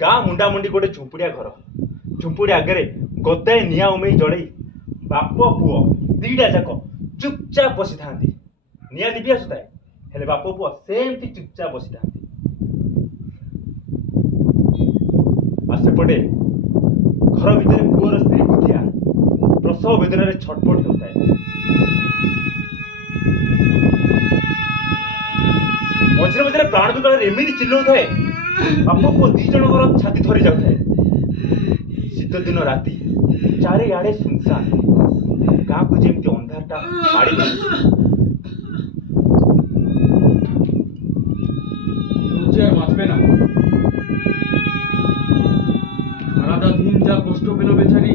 गाँ मुंडा मुंडी गोटे झुंपुड़िया घर झुंपुड़ी आगे गदाए निआ उमे जड़े बाप पुओ दीटा जाक चुपचाप बसी था निआ दीपी आसुए हेले बाप पुओ सेमती चुपचाप बसी था सेपटे घर भितर पुअर स्त्री बुधिया प्रसव वेदन छटपट होता है मझे मझे प्राण दुकान एमती चिल्लाऊ थाए बाप पुओ दी जन छाती थरी जाए शीत दिन राति चारिआडे सुनसान गाँ को जमी अंधारटा माड़ी बाँचबे ना साराटा दिन जा कष्ट पेल बेचारी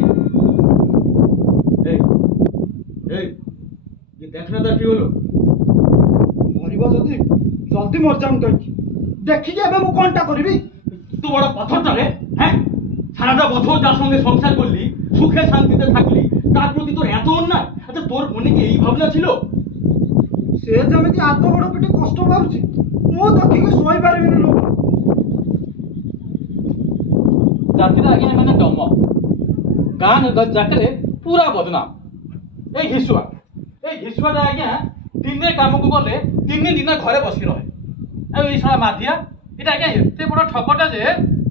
देखना था कि हलो मरवा जदि जल्दी मर जाऊँ कहीं देखिए एवं कौनटा करी तू बड़ा पत्थर चले हैं साराटा बछर जार संगे संसार करली सुखे शांतिते थाकली तार प्रति तोर एत अन्याय अच्छा तोर मने कि এই ভাবনা ছিল से जमिति आत बड़ पेटे कष्ट पाउछि मो देखिके सही पारिबिनि लोक जातिर आगे मैंने डम गान जाकरे पूरा बदनाम ए घिसुआटा आज्ञा दिने काम को गले 3 दिन घरे बसी रहे ए सारा माधिया ये आज्ञा एत बड़ ठकटा जे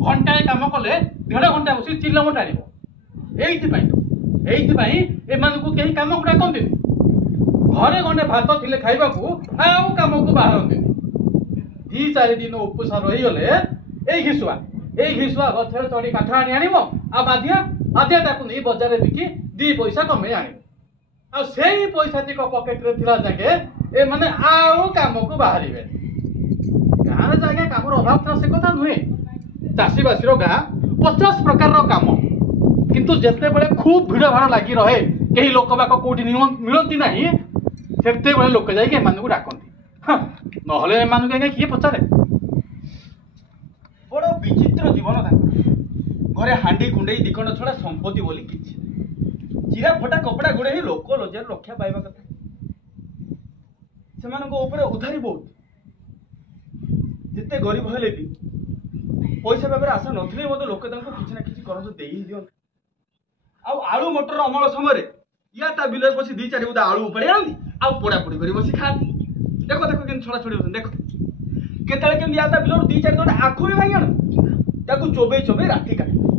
घंटाए काम कले 1.5 घंटा बस चिल्लम टाणी एइथिपाई एमानकु केही काम को डाकंती घरे गंडे भात थिले खाइबाकू आउ काम को बाहरती 2-4 दिन उपसा रही गले ए घिसुआ गछर चढ़ी काठ आनी आनिब आ बाधिया ताकू नहीं बजार बिकी 2 पैसा कमे आनिब आ सेही पैसा तिक पकेट रे थिला जाके ए माने आउ काम को बाहरिबे गाँव जागे कामर अभाव था से कथा नुहे चाषीवासी गाँ 50 प्रकार काम किंतु जिते बड़े खूब भिड़ भाड़ लगी रहे कहीं लोक बाक कौटी मिलती ना से लोक जाकि डाकती नहले एमानकु किए पचारे बड़ विचित्र जीवन घरे हांडी कुंडे दिखंड छड़ा संपत्ति बोली किछि चिरा फटा कपड़ा गुड़े ही लोक लज्जार रक्षा पाइबा कथा सेमानक ऊपर उधारी बहुत जिते गरीब हेले भी पैसा पाइबार आशा नथिले मते लोक तांको किछि ना किछि करज देई दियन आ आलू मटर अमल समय या ता बिल बसी 2-4 बुदा आलू उपड़े आंदी आ पोड़ा पोड़ी करी बसी खाती देखो देखो केन छड़ा छड़ी देखो केतले केन या ता बिल 2-4 दंड आखु भी भांगण ତାକୁ ଚୋବେଇ ଚୋବେଇ ରାତି କାଟିଦେଲେ।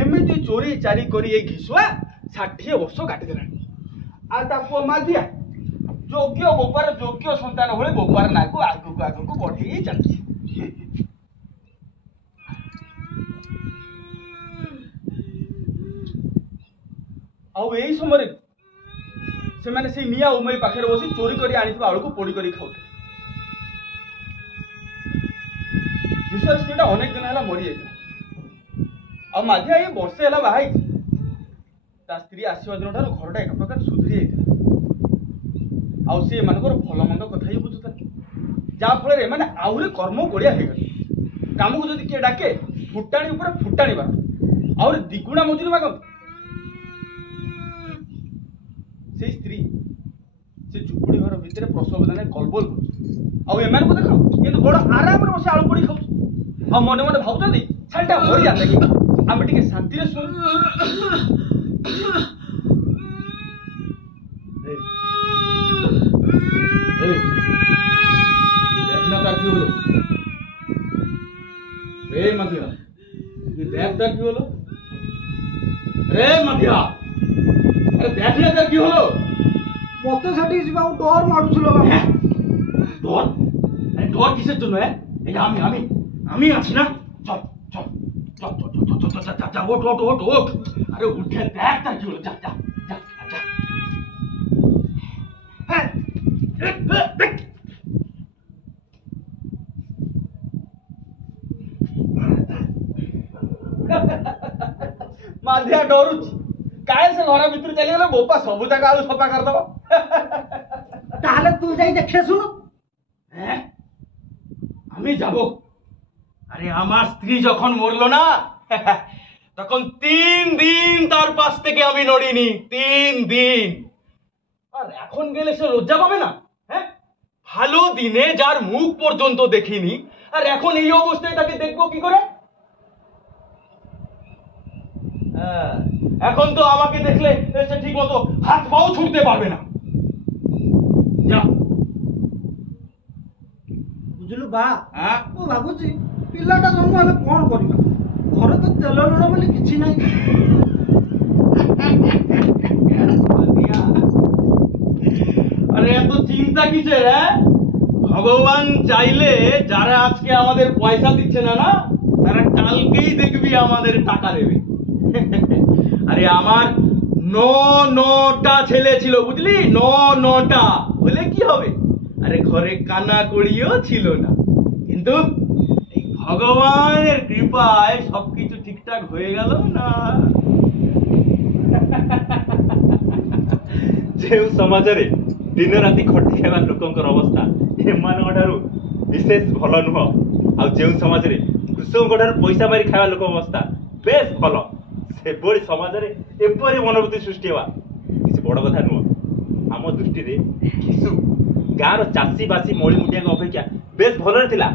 ଏମିତି ଚୋରି ଚାରି କରି ଏଇ ଘିସୁଆ 60 ବର୍ଷ କାଟିଦେଲାଣି। ଆଉ ତା ପୁଅ ମାଧିଆ ଯୋଗ୍ୟ ବୋପାର ଯୋଗ୍ୟ ସନ୍ତାନ ଭଳି ବୋପାର ନାକୁ ଆଗକୁ ଆଗକୁ ବଢେଇ ଚାଲିଛି। ଆଉ ଏଇ ସମୟରେ ସେମାନେ ସେଇ ନିଆଁ ଉମେଇ ପାଖରେ ବସି ଚୋରି କରି ଆଣିଥିବା ଆଳୁକୁ ପୋଡ଼ି କରି ଖାଉଥିଲେ। ଘିସୁଆର ସ୍ତ୍ରୀଟା ଅନେକ ଦିନ ହେଲା ମରିଯାଇଥିଲା। ଆଉ ମାଧିଆ ଏଇ ବର୍ଷେ ହେଲା ବାହା ହେଇଛି। ତା ସ୍ତ୍ରୀ ଆସିବା ଦିନଠାରୁ ଘରଟା ଏକ ପ୍ରକାର ସୁଧୁରି ଯାଇଥିଲା। ଆଉ ସେ ଏମାନଙ୍କର ଭଲ ମନ୍ଦ କଥା ହିଁ ବୁଝୁଥିଲା, ଯାହା ଫଳରେ ଏମାନେ ଆହୁରି କର୍ମ ଗୋଳିଆ ହେଇଗଲେ। କାମକୁ ଯଦି କିଏ ଡାକେ ଫୁଟାଣି ଉପରେ ଫୁଟାଣି ବାର, ଆହୁରି ଦ୍ୱିଗୁଣା ମଜୁରୀ ମାଗନ୍ତି। ସେଇ ସ୍ତ୍ରୀ ସେ ଝୁପୁଡ଼ି ଘର ଭିତରେ ପ୍ରସବ ବେଦନାରେ କଲବଲ କରୁଛି। ଆଉ ଏମାନଙ୍କୁ ଦେଖ କିନ୍ତୁ ବଡ ଆରାମରେ ବସି ଆଳୁ ପୋଡ଼ି ଖାଉଛି। ଆଉ ମନେ ମନେ ଭାବୁଛନ୍ତି ଛାଡ଼ିଟା ମରିଯାନ୍ତା କି ଆମେ ଟିକେ ଶାନ୍ତିରେ ଶୁଣୁ। মতে সেটি যাও ডর মারুছিল বাবা। ডর ডর কিসের জন্য? আমি আছি না। চল চল চল চল চল চল চল চল যা ওঠ ওঠ ওঠ ওঠ। আরে উঠে দেখ তার কি হলো। যা যা যা যা। হ্যাঁ ମାଧିଆ ଡରୁଛି କାଳେ ସେ ଘର ଭିତରୁ ଚାଲିଗଲେ ବୋପା ସବୁ ଜାଗା ଆଳୁ ସଫା କରିଦବ। তাহলে তুই যাই দেখে শুনো। আমি যাব? আরে আমার স্ত্রী যখন মরলো না তখন 3 দিন তার পাশ থেকে আমি নড়িনি। 3 দিন। আর এখন গেলে সে লজ্জা পাবে না? হ্যাঁ, ভালো দিনে যার মুখ পর্যন্ত দেখিনি, আর এখন এই অবস্থায় তাকে দেখবো কি করে? এখন তো আমাকে দেখলে সে ঠিক মতো হাত পাও ছুটতে পারবে না। যা। বুঝলু বা, ମୁଁ ଭାବୁଛି ପିଲାଟା ଜନ୍ମ ହେଲେ କଣ କରିବା? ଘରେ ତ ତେଲ ଲୁଣ ବୋଲି କିଛି ନାହିଁ। আরে এত চিন্তা কিসের? ভগবান চাইলে যারা আজকে আমাদের পয়সা দিচ্ছে না না, তারা কালকেই দেখবি আমাদের টাকা দেবে। আরে আমার 9টা ছেলে ছিল, বুঝলি? 9টা বলে কি হবে? আরে ঘরে কানা কড়িও ছিল না, কিন্তু এই ভগবানের কৃপায় সবকিছু ঠিকঠাক হয়ে গেল না। ଯେଉଁ ସମାଜରେ ଦିନ ରାତି ଖଟି ଖାଇବା ଲୋକଙ୍କର ଅବସ୍ଥା ଏମାନଙ୍କ ଠାରୁ ବିଶେଷ ଭଲ ନୁହଁ, ଆଉ ଯେଉଁ ସମାଜରେ କୃଷକଙ୍କ ଠାରୁ ପଇସା ମାରି ଖାଇବା ଲୋକ ଅବସ୍ଥା ବେଶ ଭଲ, ସେଭଳି ସମାଜରେ ଏପରି ମନୋବୃତ୍ତି ସୃଷ୍ଟି ହେବା କିଛି ବଡ଼ କଥା ନୁହଁ। ଆମ ଦୃଷ୍ଟିରେ କିଶୁ ଗାଁର ଚାଷୀ ବାସୀ ମଳିମୁଣ୍ଡିଆଙ୍କ ଅପେକ୍ଷା ବେଶ ଭଲରେ ଥିଲା।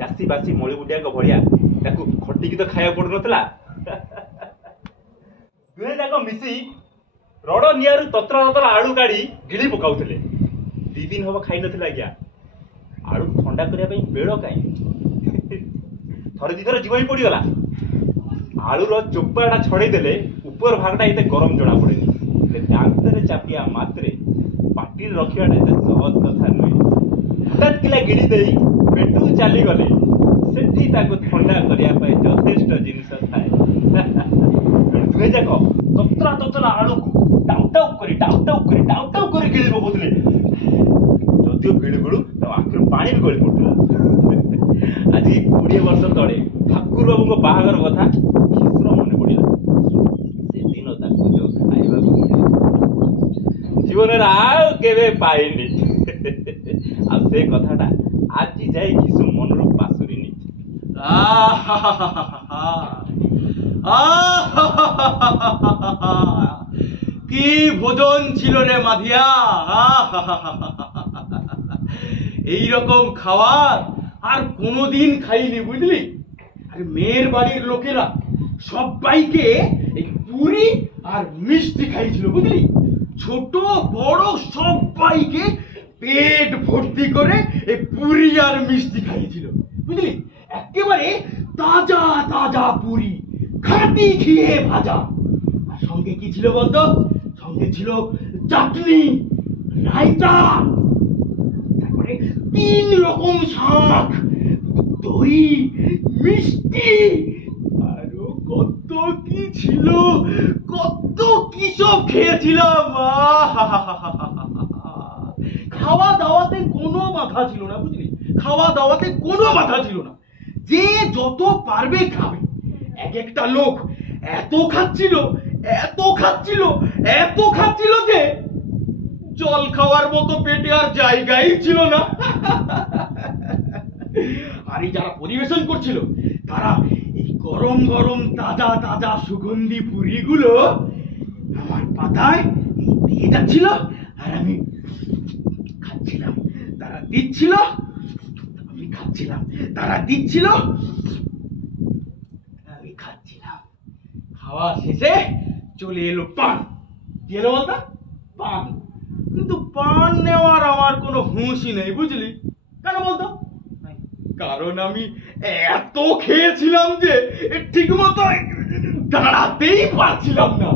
ଚାଷୀ ବାସୀ ମଳିମୁଣ୍ଡିଆଙ୍କ ଭଳିଆ ତାକୁ ଖଟିକି ତ ଖାଇବାକୁ ପଡୁନଥିଲା। ଦୁହେଁ ଯାକ ମିଶି ରଡ଼ ନିଆଁରୁ ତତରା ତତରା ଆଳୁ କାଢି ଗିଳି ପକାଉଥିଲେ। 2 ଦିନ ହବ ଖାଇ ନଥିଲା ଆଜ୍ଞା। ଆଳୁ ଥଣ୍ଡା କରିବା ପାଇଁ ବେଳ କାହିଁ? ଥରେ 2 ଥର ଜୀବ ହିଁ ପଡିଗଲା। ଆଳୁର ଚୋପାଟା ଛଡେଇ ଦେଲେ ଉପର ଭାଗଟା ଏତେ ଗରମ ଜଣା ପଡେନି, ହେଲେ ଦାନ୍ତରେ ଚାପିବା ମାତ୍ରେ ପାଟିରେ ରଖିବାଟା ଏତେ ସହଜ କଥା ନୁହେଁ। ହଠାତ୍ କିଲା ଗିଳି ଦେଇ ପେଟକୁ ଚାଲିଗଲେ ସେଠି ତାକୁ ଥଣ୍ଡା କରିବା ପାଇଁ ଯଥେଷ୍ଟ ଜିନିଷ ଥାଏ। ଦୁହେଁ ଯାକ ତତରା ତତରା ଆଳୁକୁ ଟାଉଟାଉ କରି ଗିଳି ପକଉଥିଲେ। ଯଦିଓ ଗିଳୁ ଗିଳୁ ତା ଆଖିରୁ ପାଣି ବି ଗଳି ପଡୁଥିଲା। ଆଜି 20 ବର୍ଷ ତଳେ ଠାକୁର ବାବୁଙ୍କ ବାହାଘର କଥା କିଶୁର ମନେ ପଡିଲା। ସେଦିନ ତାକୁ ଯୋଉ ଖାଇବାକୁ ଜୀବନରେ ଆଉ କେବେ ପାଇନି। ଆଉ ସେ କଥାଟା ଆଜି ଯାଇ କିଶୁ ମନରୁ ପାଶୁରିନି। কি ভোজন ছিল রে মাধিয়া! এইরকম খাবার আর কোনোদিন খাইনি, বুঝলি? আরে মেয়ের বাড়ির লোকেরা সবাইকে এই পুরি আর মিষ্টি খাইছিল, বুঝলি? ছোট বড় সবাইকে পেট ভর্তি করে এই পুরি আর মিষ্টি খাইছিল, বুঝলি? একেবারে তাজা তাজা পুরি, খাঁটি ঘিয়ে ভাজা। আর সঙ্গে কি ছিল বলতো? সঙ্গে ছিল চাটনি, রায়তা, তারপরে 3 রকম শাক, দই, মিষ্টি, আরো কত কি ছিল, কত কি সব খেয়েছিলাম। খাওয়া দাওয়াতে কোনো বাধা ছিল না, বুঝলি? খাওয়া দাওয়াতে কোনো বাধা ছিল না। যে যত পারবে খাবে। এক একটা লোক এত খাচ্ছিল, এত খাচ্ছিল, এত খাচ্ছিল যে জল খাওয়ার মতো পেটে আর জায়গাই ছিল না। আর এই যারা পরিবেশন করছিল তারা এই গরম গরম তাজা তাজা সুগন্ধি পুরিগুলো আমার পাতায় দিয়ে যাচ্ছিল, আর আমি খাচ্ছিলাম। তারা দিচ্ছিল, আমি খাচ্ছিলাম। তারা দিচ্ছিল, আমি খাচ্ছিলাম। খাওয়া শেষে চলে এলো পান। কি এলো বলতো? পান। কিন্তু পান নেওয়ার আমার কোনো হুঁশই নেই, বুঝলি? কেন বলতো? কারণ আমি এত খেয়েছিলাম যে ঠিক মতো দাঁড়াতেই পারছিলাম না।